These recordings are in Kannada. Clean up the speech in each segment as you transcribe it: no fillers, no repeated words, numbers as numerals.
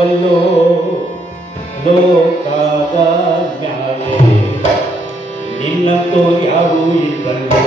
ಬಲ್ಲೋ ಲೋಕದ ಮ್ಯಾಲೆ ನಿನ್ನಂತೋ ಯಾರೂ ಇಲ್ಲಲ್ಲೋ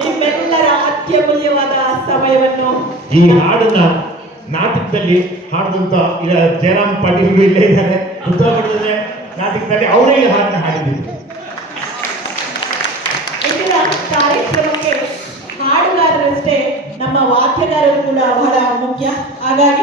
ನಿಮ್ಮೆಲ್ಲರ ಅತ್ಯಮೂಲ್ಯವಾದ ಸಮಯವನ್ನು ಈ ಹಾಡನ್ನ ನಾಟಕದಲ್ಲಿ ಹಾಡಿದಂತ ಜಯರಾಮ್ ಪಾಟೀಲ್ ಇಲ್ಲೇ ಇದ್ದಾರೆ. ಉತ್ತರಕನ್ನಡದ ನಾಟಕದಲ್ಲಿ ಅವರೇ ಈ ಹಾಡನ್ನ ಹಾಡಿದ್ರು. ಇಂದಿನ ಕಾರ್ಯಕ್ರಮಕ್ಕೆ ಹಾಡುಗಾರರಷ್ಟೇ ನಮ್ಮ ವಾದ್ಯಗಾರರು ಕೂಡ ಬಹಳ ಮುಖ್ಯ. ಹಾಗಾಗಿ